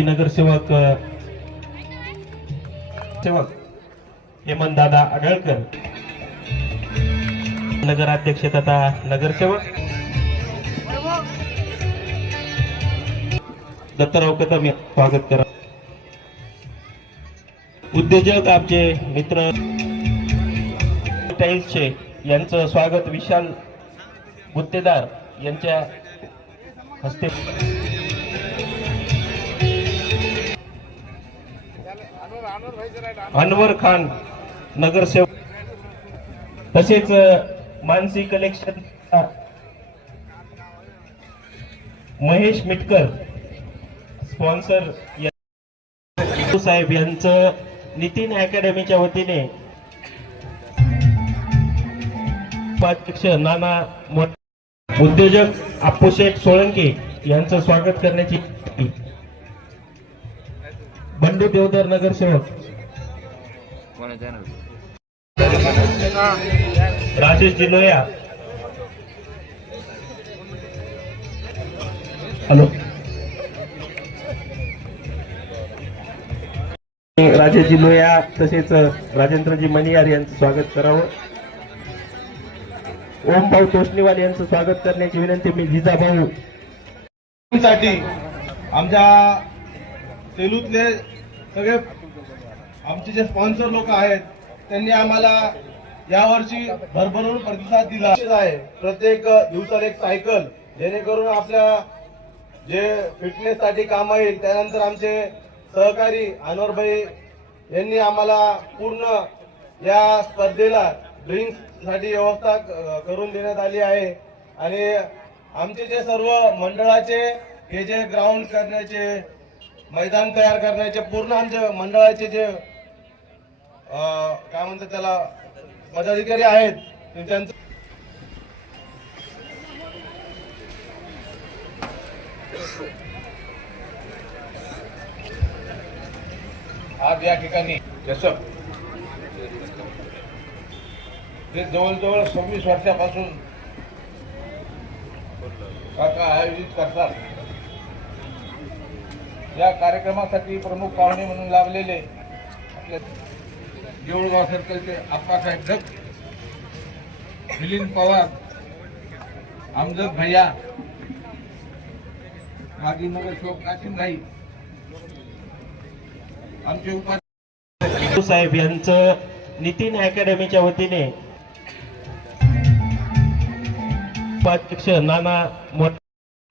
नगरसेवक हेमंत दादा आडळकर, नगराध्यक्ष तथा नगरसेवक दत्तराव कदम, स्वागत करा. उद्योजक आमचे मित्र टाईल्सचे यांचं स्वागत विशाल गुत्तेदार यांच्या हस्ते. अनवर खान नगरसेवक, तसेच मानसी कलेक्शन महेश मिटकर स्पॉन्सर साहेब यांचं नितीन अकॅडमीच्या वतीने उपाध्यक्ष नाना उद्योजक अप्पूशेठ सोळंके यांचं स्वागत करण्याची. बंडू देवधर नगरसेवक, राजेश जिलोया, हॅलो राजेश जिलोया, तसेच राजेंद्रजी मणियार यांचं स्वागत करावं. ओमभाऊ तोष्णीवाल यांचं स्वागत करण्याची विनंती. मी जिजाभाऊ साठी आमच्या सेलूतले सगळे आमचे जे स्पॉन्सर लोक आहेत त्यांनी आम्हाला यावर्षी भरभरून प्रतिसाद दिला आहे. प्रत्येक दिवसाला एक सायकल, जेणेकरून आपल्या जे फिटनेस साठी काम येईल. त्यानंतर आमचे सहकारी अनवरभाई यांनी आम्हाला पूर्ण या स्पर्धेला ड्रिंक्स साठी व्यवस्था करून देण्यात आली आहे. आणि आमचे जे सर्व मंडळाचे हे जे ग्राउंड करण्याचे, मैदान तयार करण्याचे पूर्ण आमच्या मंडळाचे जे काय म्हणतात त्याला पदाधिकारी आहेत त्यांचं आज या ठिकाणी जसं ते जवळजवळ 26 वर्षापासून काका आयोजित करतात. या कार्यक्रमासाठी प्रमुख पाहुणे म्हणून लाभलेले आपल्या देऊळगाव सर्कलचे आप्पासाहेब ढग, मिलिंद पवार, अमजद भैया, माजी नगरसेवक काशिम भाई, आमचे उपाध्यक्ष साहेब यांचं नितीन अकॅडमीच्या वतीने उपाध्यक्ष नाना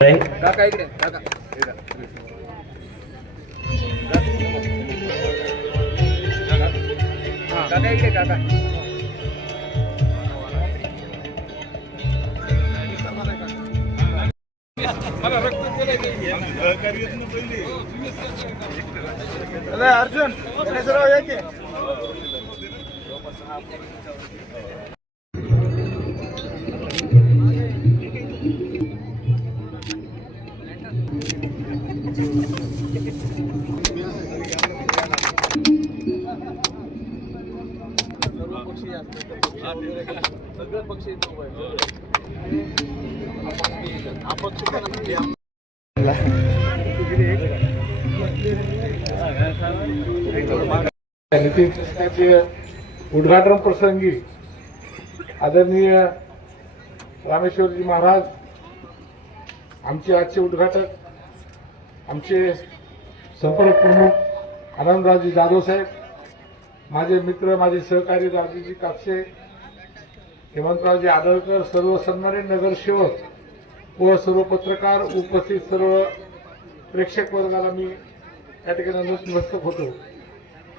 काका इकडे काका काका इकडे काका अर्जुन सगळे पक्षी उद्घाटन प्रसंगी आदरणीय रामेश्वरजी महाराज, आमचे आजचे उद्घाटक, आमचे संपर्क प्रमुख आनंदरावजी जाधव साहेब, माझे मित्र, माझे सहकारी राजेशजी कापसे, हेमंतरावजी आडळकर, सर्व सन्मानित नगरसेवक व सर्व पत्रकार, उपस्थित सर्व प्रेक्षक वर्गाला मी या ठिकाणी नतमस्तक होतो.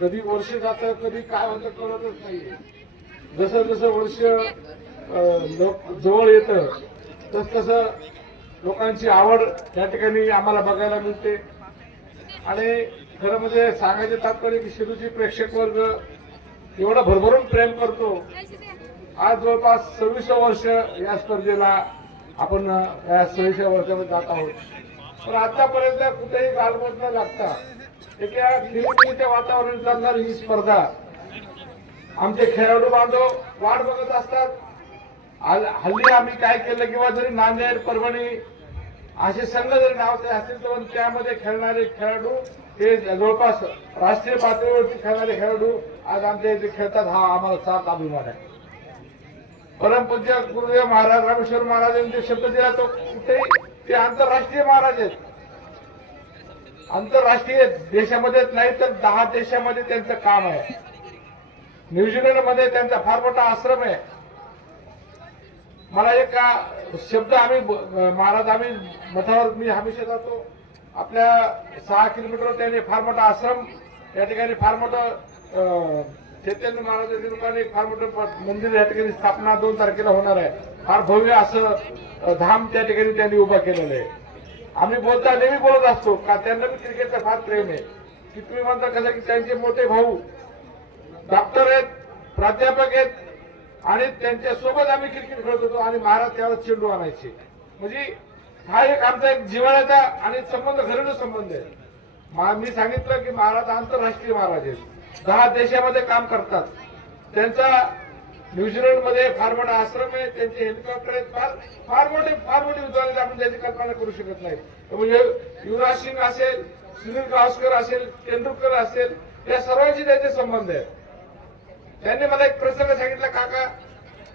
कधी वर्ष जातं, कधी काय होतं कळतच नाहीये. जसं जसं वर्ष जवळ येतं तसं लोकांची आवड या ठिकाणी आम्हाला बघायला मिळते. आणि खरं म्हणजे सांगायचे तात्पर्य की शिरूची प्रेक्षक वर्ग एवढा भरभरून प्रेम करतो. आज जवळपास 26 वर्ष या स्पर्धेला आपण या 26 वर्षामध्ये जात आहोत. पण आतापर्यंत कुठेही गालबोट न लागता एक या खेळीच्या वातावरणात चालणारी ही स्पर्धा आमचे खेळाडू बांधव वाट बघत असतात. हल्ली आम्ही काय केलं किंवा जरी नांदेड परभणी असे संघ जरी नावाचे असतील तर त्यामध्ये खेळणारे खेळाडू हे जवळपास राष्ट्रीय पातळीवरती खेळणारे खेळाडू आज आमच्या इथे खेळतात. हा आम्हाला साथ अभिमान आहे. परमपूज्य गुरुदेव महाराज रामेश्वर महाराजांनी जे शब्द दिला तो कुठेही ते आंतरराष्ट्रीय महाराज आहेत. आंतरराष्ट्रीय देशामध्येच नाही तर 10 देशामध्ये त्यांचं काम आहे. न्यूझीलंडमध्ये त्यांचा फार मोठा आश्रम आहे. मला एक शब्द महाराज आम्ही मठावर मी हमेशा जातो. आपल्या 6 किलोमीटर त्यांनी फार मोठा आश्रम या ठिकाणी फार मोठं चैतन्य महाराजांच्या रूपाने फार मोठं मंदिर या ठिकाणी स्थापना 2 तारखेला होणार आहे. फार भव्य असं धाम त्या ठिकाणी त्यांनी उभा केलेलं आहे. आम्ही बोलता नेहमी बोलत असतो का त्यांना बी क्रिकेटचं फार प्रेम आहे. की तुम्ही म्हणता कसं की त्यांचे मोठे भाऊ डॉक्टर आहेत, प्राध्यापक आहेत आणि त्यांच्या सोबत आम्ही क्रिकेट खेळत होतो आणि महाराज त्यावेळेस चेंडू आणायचे. म्हणजे हा एक आमचा एक जिव्हाळ्याचा आणि संबंध घरेलू संबंध आहे. मी सांगितलं की महाराज आंतरराष्ट्रीय महाराज आहेत. 10 देशामध्ये काम करतात. त्यांचा न्यूझीलंडमध्ये फार मोठा आश्रम आहे. त्यांचे हेलिकॉप्टर आहेत. फार मोठी उद्योगात आपण त्याची कल्पना करू शकत नाही. म्हणजे युवराज सिंग असेल, सुनील गावस्कर असेल, तेंडुलकर असेल, या सर्वांशी त्यांचे संबंध आहेत. त्यांनी मला एक प्रसंग सांगितला, काका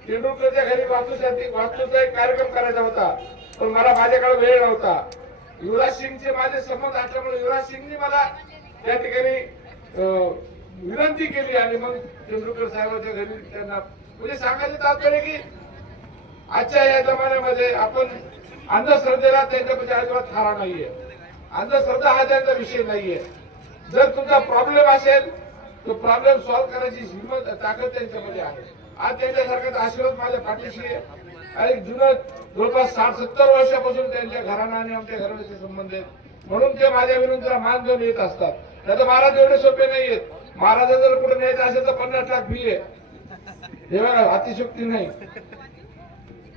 तेंडुलकरच्या घरी वास्तूचा एक कार्यक्रम करायचा होता पण मला माझ्याकडे वेळ नव्हता. युवराज सिंगचे माझे संबंध असल्यामुळे युवराज सिंगनी मला त्या ठिकाणी विनंती केली आणि मग तेंडुलकर साहेबांच्या घरी त्यांना म्हणजे सांगायचं तात्पर्य की आजच्या या जमान्यामध्ये आपण अंधश्रद्धेला त्यांच्यामध्ये अजिबात थारा नाहीये. अंधश्रद्धा हा त्यांचा विषय नाहीये. जर तुमचा प्रॉब्लेम असेल तो प्रॉब्लेम सॉल्व्ह करायची हिंमत ताकद त्यांच्यामध्ये आहे. आज त्यांच्यासारखाच आशीर्वाद माझ्या पाठीशी आहे. आणि जुनं जवळपास 60-70 वर्षापासून त्यांच्या घराणा आणि आमच्या घराण्याचे संबंध आहेत. म्हणून ते माझ्या विनंतीला मान देऊन येत असतात. नाही तर महाराज एवढे सोपे नाहीयेत. महाराजा जर कुठे न्यायचं असेल तर 50 लाख फी आहे. हे बघा अतिशयोक्ती नाही.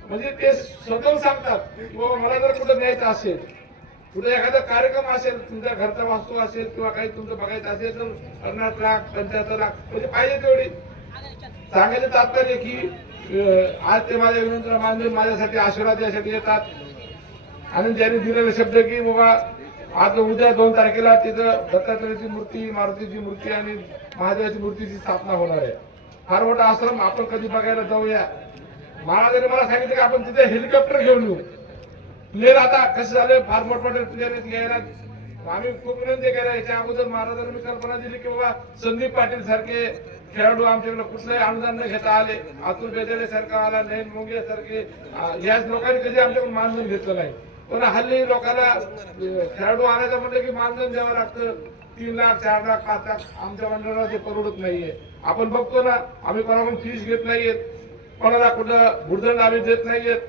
म्हणजे ते स्वतः सांगतात की बाबा मला जर कुठे न्यायचं असेल, कुठे एखादा कार्यक्रम असेल, तुमच्या घरचा वास्तू असेल किंवा काही तुमचं बघायचं असेल तर 50 लाख 75 लाख म्हणजे पाहिजे तेवढी. सांगायचं तात्पर्य की आज ते माझ्या विनंतीला मान देऊन माझ्यासाठी आशीर्वाद यासाठी येतात. आणि त्यांनी दिलेले शब्द की बाबा आज उद्या 2 तारखेला तिथं दत्तात्रयाची मूर्ती, मारुतीची मूर्ती आणि महादेवाची मूर्तीची स्थापना होणार आहे. फार मोठा आश्रम आपण कधी बघायला जाऊया. महाराजांनी मला सांगितलं की आपण तिथे हेलिकॉप्टर घेऊन येऊ. प्लेन आता कसं झालं फार मोठमोठे प्लेन घ्यायला आम्ही खूप विनंती केल्या. याच्या अगोदर महाराजांनी मी कल्पना दिली की बाबा संदीप पाटील सारखे खेळाडू आमच्याकडे कुठलंही अनुदान न घेता आले. अतुल बेदेले सारखा आला, नयन मोंगे सारखे याच लोकांनी कधी आमच्याकडून मानधन घेतलं नाही. पण हल्ली लोकांना खेळाडू आणायचं म्हटलं की मानधन द्यावं लागतं. 3 लाख 4 लाख 5 लाख आमच्या मंडळाला ते परवडत नाहीये. आपण बघतो ना, आम्ही कोणाकडून फीस घेत नाहीयेत, कोणाला कुठं भुर्दंड आम्ही देत नाहीयेत.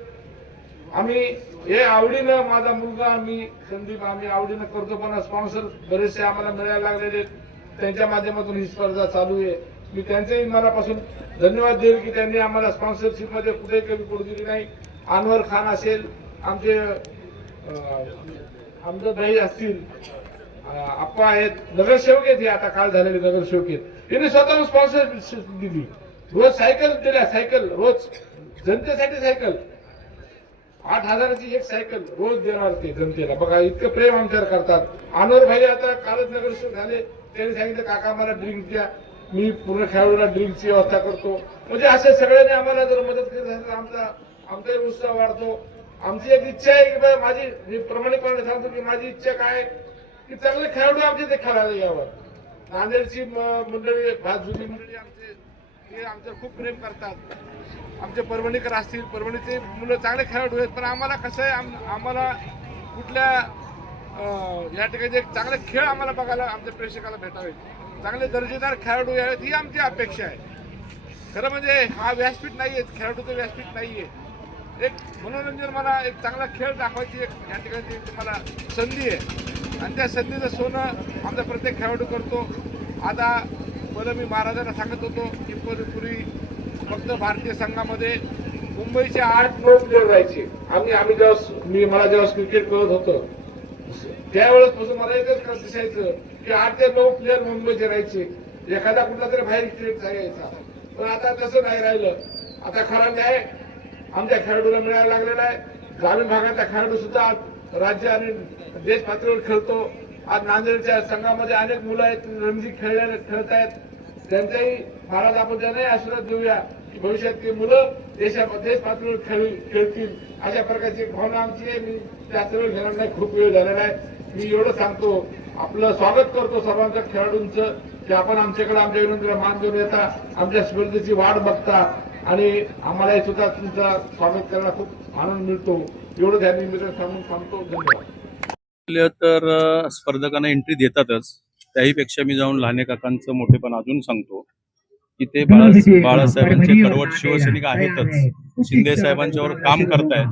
आम्ही हे आवडीनं माझा मुलगा आम्ही संदीप आम्ही आवडीनं करतो. पण स्पॉन्सर बरेचसे आम्हाला मिळायला लागलेले त्यांच्या माध्यमातून ही स्पर्धा चालू आहे. मी त्यांचेही मनापासून धन्यवाद देईल की त्यांनी आम्हाला स्पॉन्सरशिपमध्ये कुठेही कमी पडू दिली नाही. अनवर खान असेल, आमचे आमचं भाई असतील, आप्पा आहेत, नगरसेवक आहेत, हे आता काल झालेले नगरसेवक आहेत, त्यांनी स्वतःहून स्पॉन्सरशिप दिली. रोज सायकल दिल्या, सायकल रोज जनतेसाठी सायकल 8,000ची एक सायकल रोज देणार ते जनतेला. बघा इतकं प्रेम आमच्यावर करतात. अनवर भाई आता कालच नगरसेवक झाले. त्यांनी सांगितलं काका मला ड्रिंक द्या, मी पूर्ण खेळाडूला ड्रिंकची व्यवस्था करतो. म्हणजे असे सगळ्यांनी आम्हाला जर मदत केली असेल तर आमचाही उत्साह वाढतो. आमची एक इच्छा आहे की माझी मी प्रामाणिकपणे सांगतो की माझी इच्छा काय की चांगले खेळाडू आमचे ते खेळायला यावं. नांदेडची मंडळी जुनी मंडळी हे आमचं खूप प्रेम करतात. आमचे परभणीकर असतील, परभणीचे मुलं चांगले खेळाडू आहेत. पण आम्हाला कसं आहे आम्हाला कुठल्या या ठिकाणी एक चांगले खेळ आम्हाला बघायला आमच्या प्रेक्षकाला भेटावे, चांगले दर्जेदार खेळाडू यावेत ही आमची अपेक्षा आहे. खरं म्हणजे हा व्यासपीठ नाहीये, खेळाडूचं व्यासपीठ नाहीये. एक मनोरंजन मला एक चांगला खेळ दाखवायची एक या ठिकाणी मला संधी आहे आणि त्या संधीचं सोनं आमचा प्रत्येक खेळाडू करतो. आता पहिलं मी महाराजांना सांगत होतो की पूर्वी फक्त भारतीय संघामध्ये मुंबईचे 8-9 प्लेयर राहायचे. आम्ही जेव्हा मला जेव्हा क्रिकेट करत होतो त्यावेळेस मला एकच दिसायचं की 8 ते 9 प्लेअर मुंबईचे राहायचे, एखादा कुठला तरी बाहेर स्टेटचा यायचा. पण आता तसं नाही राहिलं. आता खरा न्याय आमच्या खेळाडूला मिळायला लागलेला आहे. ग्रामीण भागातला खेळाडू सुद्धा आज राज्य आणि देश पातळीवर खेळतो. आज नांदेडच्या संघामध्ये अनेक मुलं आहेत, रणजी खेळत आहेत. त्यांचाही महाराज आपण त्यांनाही आशीर्वाद देऊया की भविष्यात ते मुलं देश पातळीवर खेळतील, अशा प्रकारची भावना आमची आहे. मी त्या सर्व खेळांना खूप वेळ झालेला आहे. मी एवढं सांगतो, आपलं स्वागत करतो सर्वांचं खेळाडूंचं की आपण आमच्याकडे आमच्या विनंतीला मान देऊन येता, आमच्या स्पर्धेची वाट बघता आणि आम्हालाही सुद्धा तुमचं स्वागत करायला खूप आनंद मिळतो. एवढं त्या निमित्तानं सांगून थांबतो. धन्यवाद. तर स्पर्धकांना एंट्री देतातच, त्याहीपेक्षा मी जाऊन लहाने काकांचं मोठेपण अजून सांगतो की ते बाळासाहेबांचे कडवट शिवसैनिक आहेतच, शिंदे साहेबांच्यावर काम करतायत.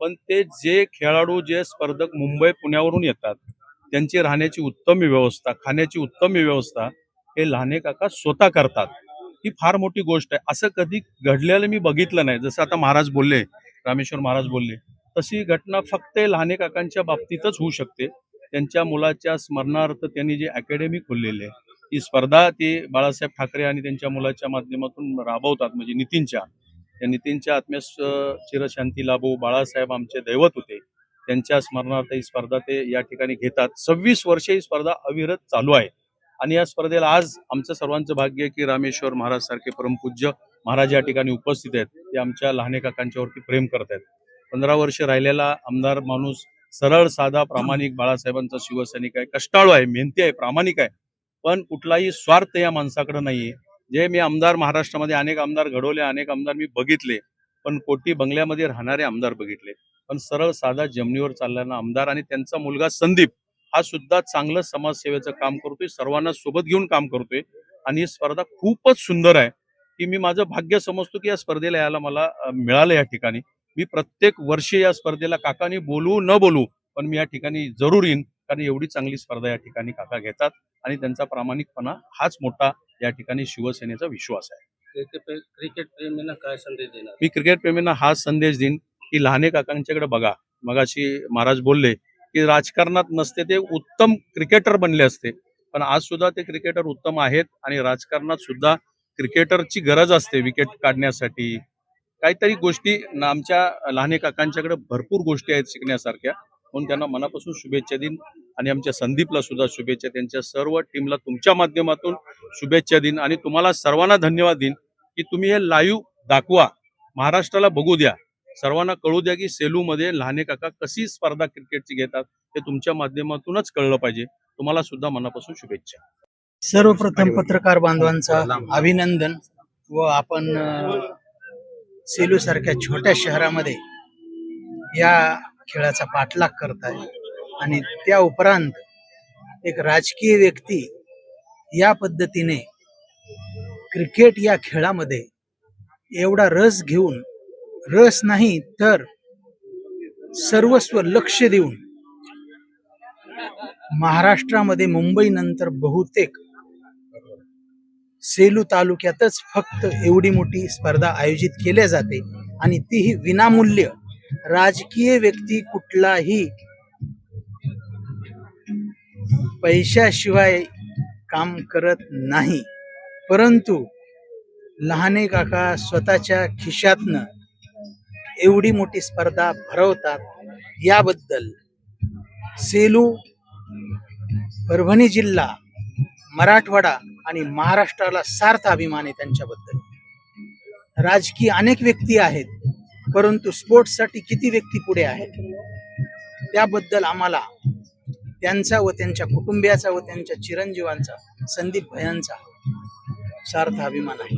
पण ते जे खेळाडू जे स्पर्धक मुंबई पुण्यावरून येतात त्यांची राहण्याची उत्तम व्यवस्था, खाण्याची उत्तम व्यवस्था हे लहाने काका स्वतः करतात. ही फार मोठी गोष्ट आहे. असं कधी घडलेलं मी बघितलं नाही. जसं आता महाराज बोलले, रामेश्वर महाराज बोलले, तशी घटना फक्त लहाने काकांच्या बाबतीतच होऊ शकते. त्यांच्या मुलाच्या स्मरणार्थ त्यांनी जी अकॅडमी खोललेली आहे, ही स्पर्धा ती बाळासाहेब ठाकरे आणि त्यांच्या मुलाच्या माध्यमातून राबवतात. म्हणजे नितीनच्या आत्म्यास चिरशांती लाभो. बाळासाहेब आमचे दैवत होते, त्यांच्या स्मरणार्थ ही स्पर्धा ते या ठिकाणी घेतात. 26 वर्षे ही स्पर्धा अविरत चालू आहे. आणि या स्पर्धेला आज आमचं सर्वांचं भाग्य आहे की रामेश्वर महाराज सारखे परमपूज्य महाराज या ठिकाणी उपस्थित आहेत. ते आमच्या लहाने काकांच्यावरती प्रेम करत आहेत. 15 वर्ष राहिलेला आमदार माणूस, सरळ साधा प्रामाणिक बाळासाहेबांचा शिवसैनिक आहे, कष्टाळू आहे, मेहनती आहे, प्रामाणिक आहे. पण कुठलाही स्वार्थ या माणसाकडे नाहीये. जे मी आमदार महाराष्ट्रामध्ये अनेक आमदार घडवले, अनेक आमदार मी बघितले, पण कोटी बंगल्यामध्ये राहणारे आमदार बघितले. पण सरळ साधा जमिनीवर चाललेला आमदार आणि त्यांचा मुलगा संदीप हा सुद्धा चांगलं समाजसेवेचं काम करतोय, सर्वांना सोबत घेऊन काम करतोय. आणि ही स्पर्धा खूपच सुंदर आहे की मी माझं भाग्य समजतो की या स्पर्धेला यायला मला मिळालं. या ठिकाणी मी प्रत्येक वर्षी या स्पर्धेला काकांनी बोलू न बोलू पण मी या ठिकाणी जरूर येईन, कारण एवढी चांगली स्पर्धा या ठिकाणी काका घेतात आणि त्यांचा प्रामाणिकपणा हाच मोठा या ठिकाणी शिवसेनेचा विश्वास आहे. क्रिकेट प्रेमींना काय संदेश देणार? मी क्रिकेट प्रेमींना हाच संदेश देईन की लहाने काकांच्याकडे बघा. मगाशी महाराज बोलले की राजकारणात नसते ते उत्तम क्रिकेटर बनले असते, पण आज सुद्धा ते क्रिकेटर उत्तम आहेत. आणि राजकारणात सुद्धा क्रिकेटरची गरज असते विकेट काढण्यासाठी. काहीतरी गोष्टी आमच्या लहाने काकांच्याकडे भरपूर गोष्टी आहेत शिकण्यासारख्या. म्हणून त्यांना मनापासून शुभेच्छा देईन आणि आमच्या संदीपला सुद्धा शुभेच्छा, त्यांच्या सर्व टीमला तुमच्या माध्यमातून शुभेच्छा देईन. आणि तुम्हाला सर्वांना धन्यवाद देईन की तुम्ही हे लाईव्ह दाखवा, महाराष्ट्राला बघू द्या, सर्वांना कळू द्या की सेलूमध्ये लहाने काका कशी स्पर्धा क्रिकेटची घेतात हे तुमच्या माध्यमातूनच कळलं पाहिजे. तुम्हाला सुद्धा मनापासून शुभेच्छा. सर्वप्रथम पत्रकार बांधवांचा अभिनंदन. व आपण सेलू सारख्या छोट्या शहरामध्ये या खेळाचा पाठलाग करताय आणि त्या उपरांत एक राजकीय व्यक्ती या पद्धतीने क्रिकेट या खेळामध्ये एवढा रस घेऊन, रस नाही तर सर्वस्व लक्ष देऊन महाराष्ट्रामध्ये मुंबई नंतर बहुतेक सेलू तालुक्यातच फक्त एवढी मोठी स्पर्धा आयोजित केल्या जाते आणि तीही विनामूल्य. राजकीय व्यक्ती कुठलाही पैशाशिवाय काम करत नाही, परंतु लहाने काका स्वतःच्या खिशातनं एवढी मोठी स्पर्धा भरवतात. याबद्दल सेलू, परभणी जिल्हा, मराठवाडा आणि महाराष्ट्राला सार्थ अभिमान आहे त्यांच्याबद्दल. राजकीय अनेक व्यक्ती आहेत, परंतु स्पोर्ट्ससाठी किती व्यक्ती पुढे आहेत त्याबद्दल आम्हाला त्यांचा व त्यांच्या कुटुंबियाचा व त्यांच्या चिरंजीवांचा, संदीप भयांचा सार्थ अभिमान आहे.